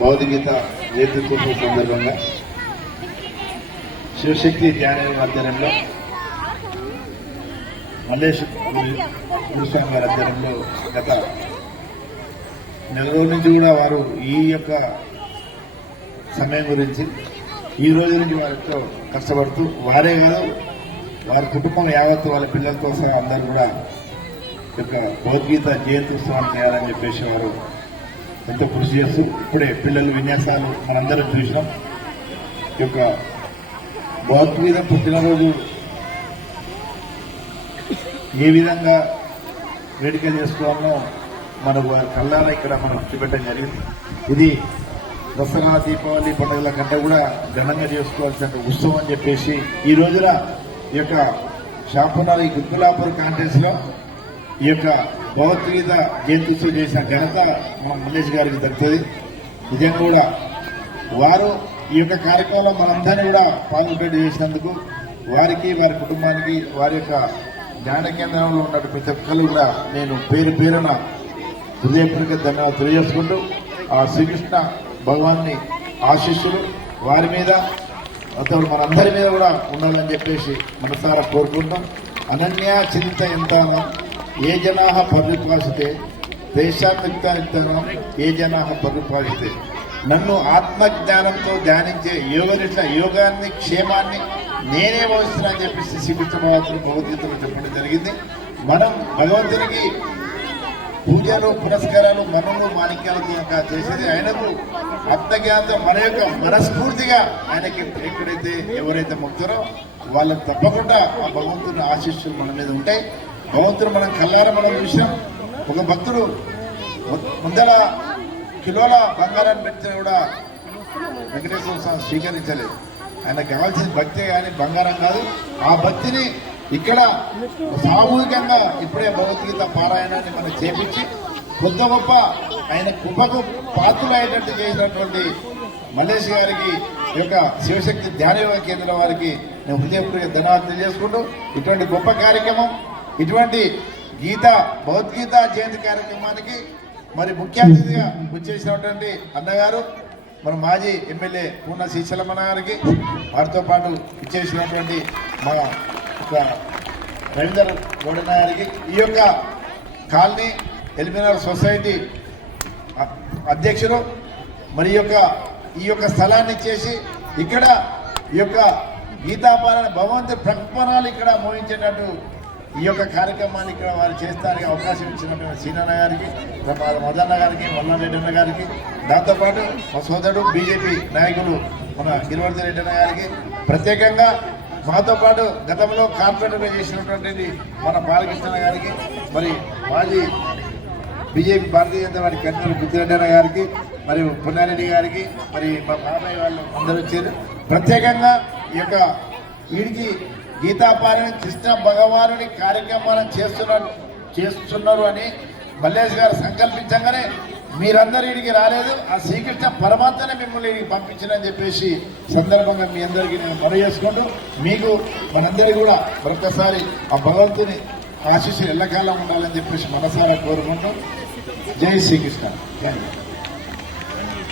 భగవద్గీత నేతృత్వం సందర్భంగా. శివశక్తి ధ్యాన ఆధ్వర్యంలో మల్లేష్ గురుస్వామి గారి ఆధ్వర్యంలో గత నెల రోజుల నుంచి కూడా వారు ఈ యొక్క సమయం గురించి ఈ రోజు నుంచి వారితో కష్టపడుతూ వారే కాదు వారి కుటుంబం యావత్తు వాళ్ళ పిల్లలతో సహా అందరూ కూడా ఈ యొక్క భగవద్గీత జయంతి ఉత్సవాన్ని చేయాలని చెప్పేసి వారు ఎంతో కృషి చేస్తూ ఇప్పుడే పిల్లలు విన్యాసాలు మనందరం చూసినాం. ఈ యొక్క భగవద్గీత పుట్టినరోజు ఏ విధంగా వేడుక చేసుకోవాలో మనకు వారి కళ్ళారా ఇక్కడ మనం చూపెట్టడం జరిగింది. ఇది దసరా దీపావళి పండుగల కంటే కూడా ఘనంగా చేసుకోవాల్సిన ఉత్సవం అని చెప్పేసి ఈ రోజున ఈ యొక్క షాపునారి గుత్తులాపూర్ కాంటెస్ట్లో ఈ యొక్క భగవద్గీత జయంతిస్తూ చేసిన ఘనత మన మల్లేష్ గారికి దక్కుతుంది నిజంగా కూడా వారు ఈ యొక్క కార్యక్రమంలో మనందరినీ కూడా పాల్గొనేట్ చేసినందుకు వారికి వారి కుటుంబానికి వారి యొక్క జ్ఞాన కేంద్రంలో ఉన్న ప్రతి ఒక్కరు కూడా నేను పేరు పేరున హృదయపూర్వక ధన్యవాదాలు తెలియజేసుకుంటూ ఆ శ్రీకృష్ణ భగవాన్ని ఆశీస్సులు వారి మీద అతను మనందరి మీద కూడా ఉండాలని చెప్పేసి మనసారా కోరుకుంటాం అనన్య చింత ఎంత ఏ జనా పరిపాలిస్తే దేశాన్నిత్తానిత్తనం ఏ జనా పరిపాలితే నన్ను ఆత్మజ్ఞానంతో ధ్యానించే యోగనిట్ల యోగాన్ని క్షేమాన్ని నేనే వహిస్తున్నా అని చెప్పేసి శ్రీకృష్ణ భగవంతుడు భగవద్గీతలో చెప్పడం జరిగింది. మనం భగవంతునికి పూజలు పురస్కారాలు మనము మాణిక్యాలతో ఇంకా చేసేది ఆయనకు ఆత్మజ్ఞానంతో మన యొక్క మనస్ఫూర్తిగా ఆయనకి ఎక్కడైతే ఎవరైతే మొక్కారో వాళ్ళకి తప్పకుండా ఆ భగవంతుని ఆశీస్సులు మన మీద ఉంటాయి. భగవంతుడు మనం కళ్ళారా మనం చూసాం ఒక భక్తుడు ముందర కిలోల బంగారాన్ని పెట్టిన కూడా వెంకటేశ్వర స్వామి స్వీకరించలేదు. ఆయనకు కావాల్సిన భక్తే కానీ బంగారం కాదు. ఆ భక్తిని ఇక్కడ సామూహికంగా ఇప్పుడే భగవద్గీత పారాయణాన్ని మనం చేపించి కొద్ది గొప్ప ఆయన కృపకు పాత్రలయ్యేటట్టు చేసినటువంటి మల్లేష్ గారికి ఈ యొక్క శివశక్తి ధ్యాన యోగ కేంద్రం వారికి నేను హృదయపూర్వక ధన్యవాదాలు తెలియజేసుకుంటూ ఇటువంటి గొప్ప కార్యక్రమం ఇటువంటి గీత భగవద్గీత జయంతి కార్యక్రమానికి మరి ముఖ్య అతిథిగా వచ్చేసినటువంటి అన్నగారు మన మాజీ ఎమ్మెల్యే పూర్ణ శ్రీశలమణ గారికి వారితో పాటు ఇచ్చేసినటువంటి మా ఒక రవీందర్ గౌడన్న గారికి ఈ యొక్క కాలనీ ఎలిమినార్ సొసైటీ అధ్యక్షులు మరి యొక్క ఈ యొక్క స్థలాన్ని ఇచ్చేసి ఇక్కడ ఈ యొక్క గీతాపాలన భగవంతుడి ప్రకటనలు ఇక్కడ మోహించేటట్టు ఈ యొక్క కార్యక్రమాన్ని ఇక్కడ వారు చేస్తానికి అవకాశం ఇచ్చినటువంటి సీనన్న గారికి మన మదన్న గారికి మల్లారెడ్డి అన్న గారికి. దాంతోపాటు మా సోదరుడు బీజేపీ నాయకులు మన గిరివర్ధన్ రెడ్డి అన్న గారికి. ప్రత్యేకంగా మాతో పాటు గతంలో కార్పొరేటర్గా చేసినటువంటి మన బాలకృష్ణ గారికి మరి మాజీ BJP Bharatiya Janata party convener Buddhireddy అన్న గారికి మరి పున్నారెడ్డి గారికి మరి మా బాబాయ్ వాళ్ళు అందరూ వచ్చారు. ప్రత్యేకంగా ఈ యొక్క వీడికి గీతాపాలన కృష్ణ భగవానుడి కార్యక్రమాలను చేస్తున్నారు చేస్తున్నారు అని మల్లేష్ గారు సంకల్పించగానే మీరందరూ వీడికి రాలేదు. ఆ శ్రీకృష్ణ పరమాత్మనే మిమ్మల్ని వీడికి చెప్పేసి సందర్భంగా మీ అందరికీ నేను మనవి చేసుకుంటూ మీకు మనందరికీ కూడా మరొకసారి ఆ భగవంతుని ఆశీస్సులు ఎల్లకాలం ఉండాలని చెప్పేసి మనసారా కోరుకుంటూ జై శ్రీకృష్ణ. Thank you